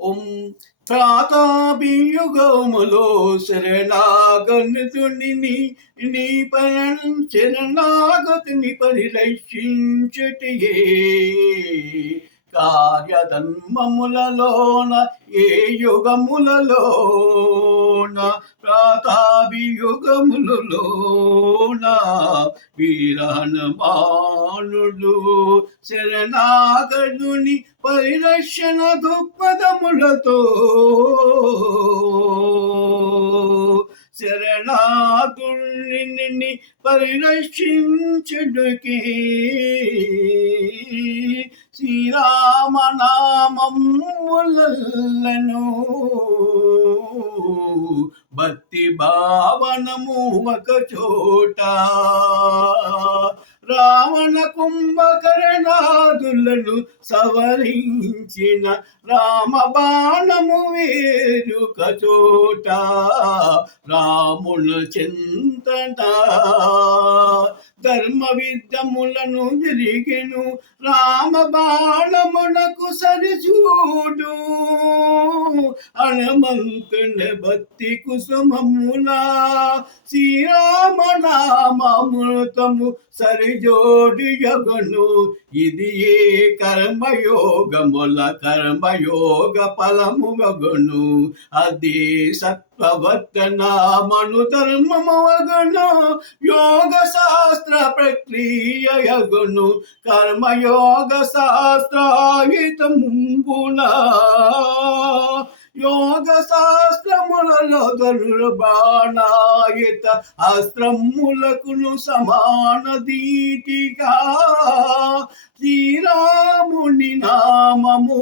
ఓం ప్రాతాభియుగములో శరణాగతుని నీ శరణాగతిని పరిరక్షించుటయే కార్యధర్మములలోన ఏ యుగములలోన ప్రాతాభియుగములలోన వీరహనుమానుడు శరణాగతుని పరిరక్షణ దృక్పథములతో శరణాదుని పరిరక్షించుటకే శ్రీరామనామములను భక్తి భావనము ఒక చోట రావణ కుంభకరణాదులను సవరించిన రామ బాణము వేరుక చోట రాముల చింతట ధర్మ విద్యములను జరిగెను రామ బాణమునకు సరిచూడు హనుమంతున భక్తి కుసుమమున శ్రీరామనామృతము సరిజోడి యగును ఇది ఏ కర్మయోగముల కర్మయోగ ఫలము వగును అదే సత్వవర్తనామను ధర్మము వగును యోగ శాస్త్ర ప్రక్రియ యగును కర్మయోగ శాస్త్రాయుతముంబున యోగ శాస్త్రములలో ధనుర్బాణాయుత అస్త్రములకును సమాన దీటిగా శ్రీరాముని నామము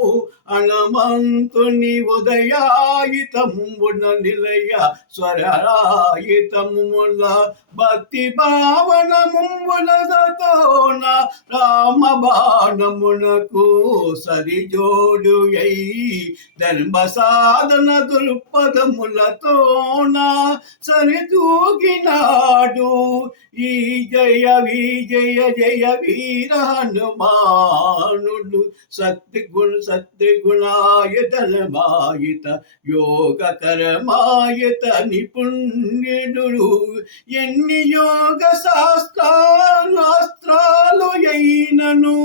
హనుమంతుని ఉదయాయుతమున నిలయ స్వరాయుతముల భక్తి భావనములతోన రామ బాణమునకు సరిజోడు ధర్మ సాధన దృక్పథములతోన సరితూగినాడు ఈ జయ విజయ జయ వీర హనుమానుడు సత్యగుణాయ ధర్మాయుత యోగ కర్మాయుత నిపుణ్యుడు ఎన్ని యోగ శాస్త్రాలు అయినను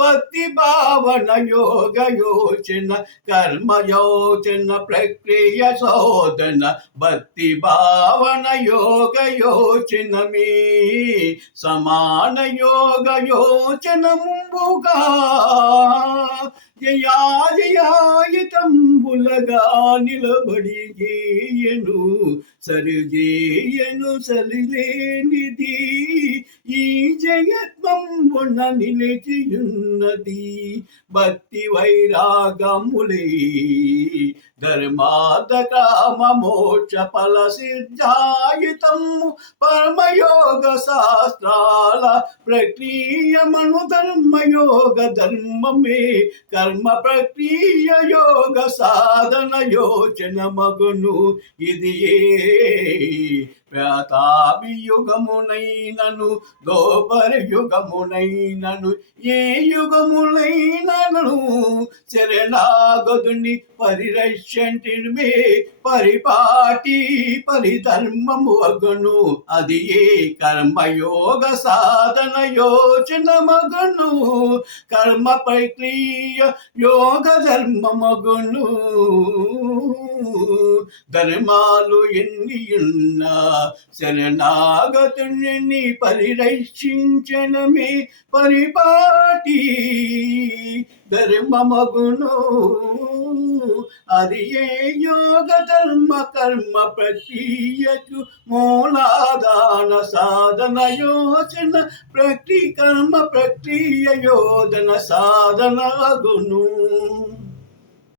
భక్తి భావన యోగ యోచన కర్మ యోచన ప్రక్రియ శోధన భక్తి భావన యోగ యోచనమే సమాన యోగ యోచన ముంబుగా జయాజయాయుతంబులగా నిలబడి చేయను సరిజేయను సరిలేనిది ఈ జగత్వంబున నిలిచియున్నది భక్తి వైరాగములే ధర్మార్థ కామ మోక్ష ఫల సిద్ధాయుతము పరమయోగ శాస్త్రాల ప్రక్రియమను ధర్మయోగ ధర్మమే కర్మ ప్రక్రియ యోగ సాధన యోచన మగును ఇది ఏ ప్రతాభియుగమునైనను దోపరి యుగమునైనను ఏ యుగమునైనను శరణాగతుని పరిరక్షంటిమే పరిపాటి పరిధర్మము అగును అది ఏ కర్మయోగ సాధన యోచన మగును కర్మ ప్రక్రియ యోగ ధర్మమగును ధర్మాలు ఎన్ని ఉన్నా శరణాగతుని పరిరక్షించనమే పరిపాటి ధర్మమగును అది ఏ యోగ ధర్మ కర్మ ప్రక్రియకు మూలాధాన సాధన యోచన కర్మ ప్రక్రియ యోధన సాధన అగును.